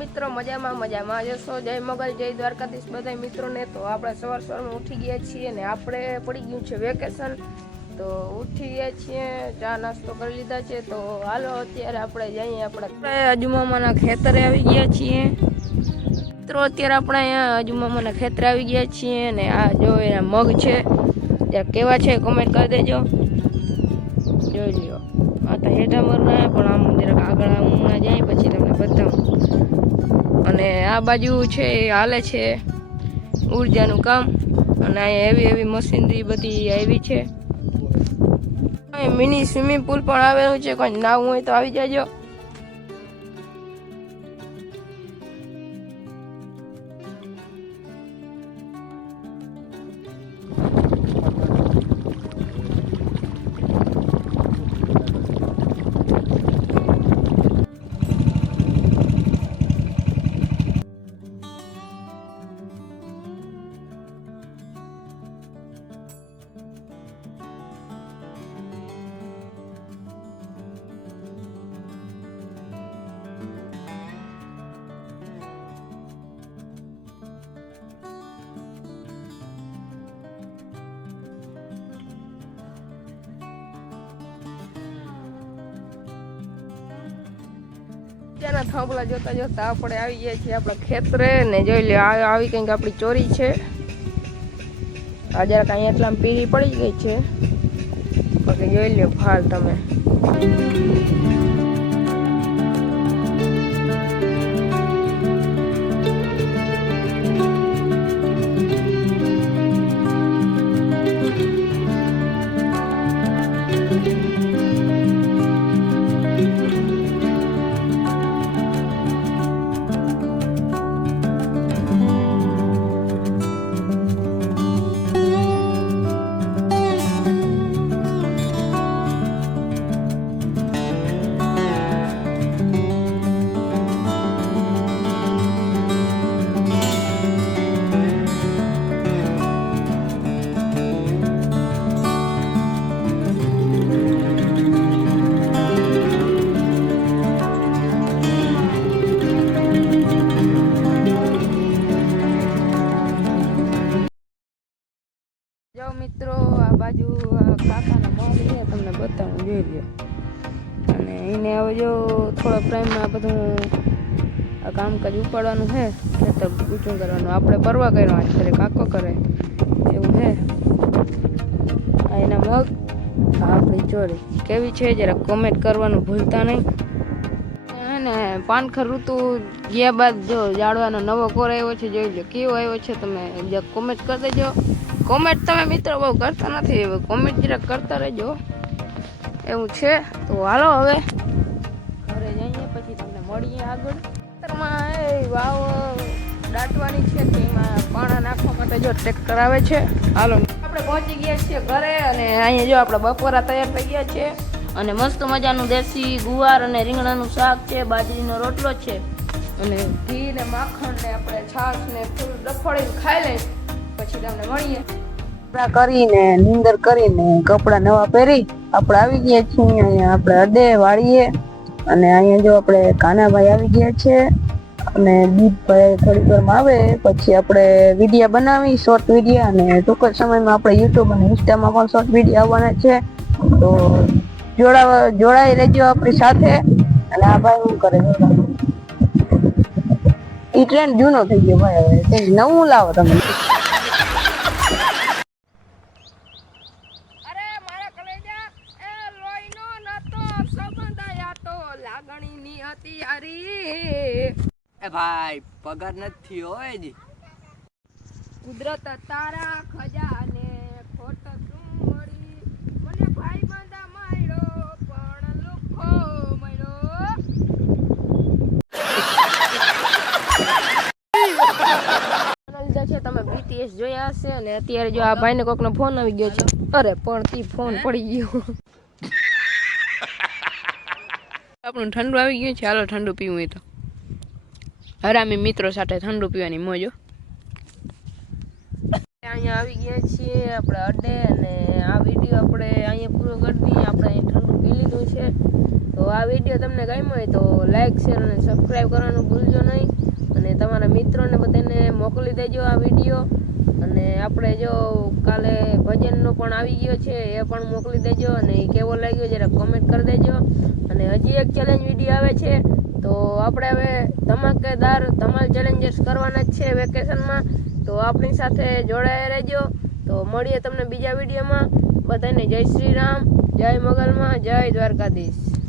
મિત્રો, મજામાં મજામાં. જશો જય મોગલ, જય દ્વારકાધીશ બધા મિત્રોને. તો આપણે સવાર સવારમાં ઉઠી ગયા છીએ ને આપણે પડી ગયું છે વેકેશન. તો ઉઠી ગયા છીએ, ચા નાસ્તો કરી લીધા છે. તો હાલો, અત્યારે આપણે જઈએ આપણે આપણે અજુમામાના ખેતરે આવી ગયા છીએ. મિત્રો, અત્યારે આપણે અહીંયા અજુમામાના ખેતરે આવી ગયા છીએ ને આ જો એના મગ છે. ત્યાં કેવા છે કોમેન્ટ કરી દેજો. જોઈ લ્યો. તો હેઠા મરના પણ આમ જરાક આગળ ના જાય પછી તમને બતાવું. અને આ બાજુ છે એ હાલે છે ઉર્જાનું કામ, અને અહીંયા એવી એવી મશીનરી બધી આવી છે. મિની સ્વિમિંગ પુલ પણ આવેલું છે, કોઈ નાવું હોય તો આવી જાજો. ત્યાંના થાંભલા જોતા જોતા આપણે આવી ગયા છીએ આપણા ખેતરે ને જોઈ લે આવી કંઈક આપણી ચોરી છે. આ જરાક અહીંયા એટલા પીળી પડી ગઈ છે. બાકી જોઈ લ્યો, ફાલ તમે. બાજુ કાકાના મોલ છે તમને બતાવું, જોઈ લો અને એને હવે જો થોડા ટાઈમમાં બધું કામકાજ ઉપાડવાનું છે, ખેતર ઊંચું કરવાનું. આપણે પરવા કર્યો કરે કાકો કરે. એવું છે. આ એના મગ આપણી ચોરી. કેવી છે, જરા કોમેન્ટ કરવાનું ભૂલતા નહીં. ને પાનખર ઋતુ ગયા બાદ જો જાળવાનો નવો કોર આવ્યો છે, જોઈ લો કેવો આવ્યો છે, તમે કોમેન્ટ કરી દેજો. કોમેન્ટ તમે મિત્રો બહુ કરતા નથી કોમેન્ટ જરાક કરતા રહેજો. એવું છે. તો હાલો હવે. ઘરે જઈએ, પછી તમને મળીએ આગળ. ખેતરમાં એ વાવ દાટવાની છે કે એમાં પાણા નાખવા માટે જો ટ્રેક્ટર આવે છે. હાલો. આપણે પહોંચી ગયા છીએ ઘરે અને અહીંયા જો આપણે બપોરા તૈયાર થઈ ગયા છે. અને મસ્ત મજાનું દેશી ગુવાર અને રીંગણાનું શાક છે, બાજરીનો રોટલો છે. અને ઘી ને માખણ ને આપણે છાશ ને ફૂલ ડફોડીને ખાઈ લઈ પછી કરીને, નીંદર કરીને, કપડા નવા પહેરી, આપણે આવી ગયા છીએ અહીંયા, આપણે અડે વાળીએ. અને અહીંયા જો આપણે કાનાભાઈ આવી ગયા છે, અને દીપભાઈ થોડી વારમાં આવે, પછી આપણે વિડીયા બનાવી શોર્ટ વિડીયા, અને ટૂંક જ સમયમાં આપણે યુટ્યુબ અને ઇન્સ્ટામાં પણ શોર્ટ વીડિયો આવવાના છે. તો જોડાવ, જોડાઈ રહેજો આપણી સાથે, અને આ ભાઈ શું કરે એ ટ્રેન્ડ જૂનો થઈ ગયો ભાઈ હવે નવું લાવો તમે. લાગણીની હતી અરી એ ભાઈ પગાર નથી હોય જી કુદરત તારા ખજાને ખોટ શું વળી મને ભાઈ બંધા માર્યો પણ લુખો મળ્યો છે તમે બીટીએસ જોયા હશે અને અત્યારે જો આ ભાઈને કોકનો ફોન આવી ગયો છે. અરે પણ તી ફોન પડી ગયો. આપણું ઠંડુ આવી ગયું છે, હાલો ઠંડુ પીવું એ તો. હરામી મિત્રો સાથે ઠંડુ પીવાની મોજો અહીંયા આવી ગયા છીએ આપણે અડે અને આ વીડિયો આપણે અહીંયા પૂરો કરી દઈએ. આપણે અહીં ઠંડુ પી લીધું છે. તો આ વીડિયો તમને ગમ્યો હોય તો લાઈક, શેર અને સબસ્ક્રાઈબ કરવાનું ભૂલજો નહીં. અને તમારા મિત્રોને બધાને મોકલી દેજો આ વીડિયો. અને આપણે જો કાલે ભજનનો પણ આવી ગયો છે, એ પણ મોકલી દેજો અને એ કેવો લાગ્યો જરા કોમેન્ટ કરી દેજો. અને હજી એક ચેલેન્જ વીડિયો આવે છે, તો આપણે હવે ધમાકેદાર ધમાલ ચેલેન્જીસ કરવાના જ છે વેકેશનમાં તો આપણી સાથે જોડાયા રહેજો. તો મળીએ તમને બીજા વિડીયોમાં બધાને જય શ્રી રામ, જય મગલમાં, જય દ્વારકાધીશ.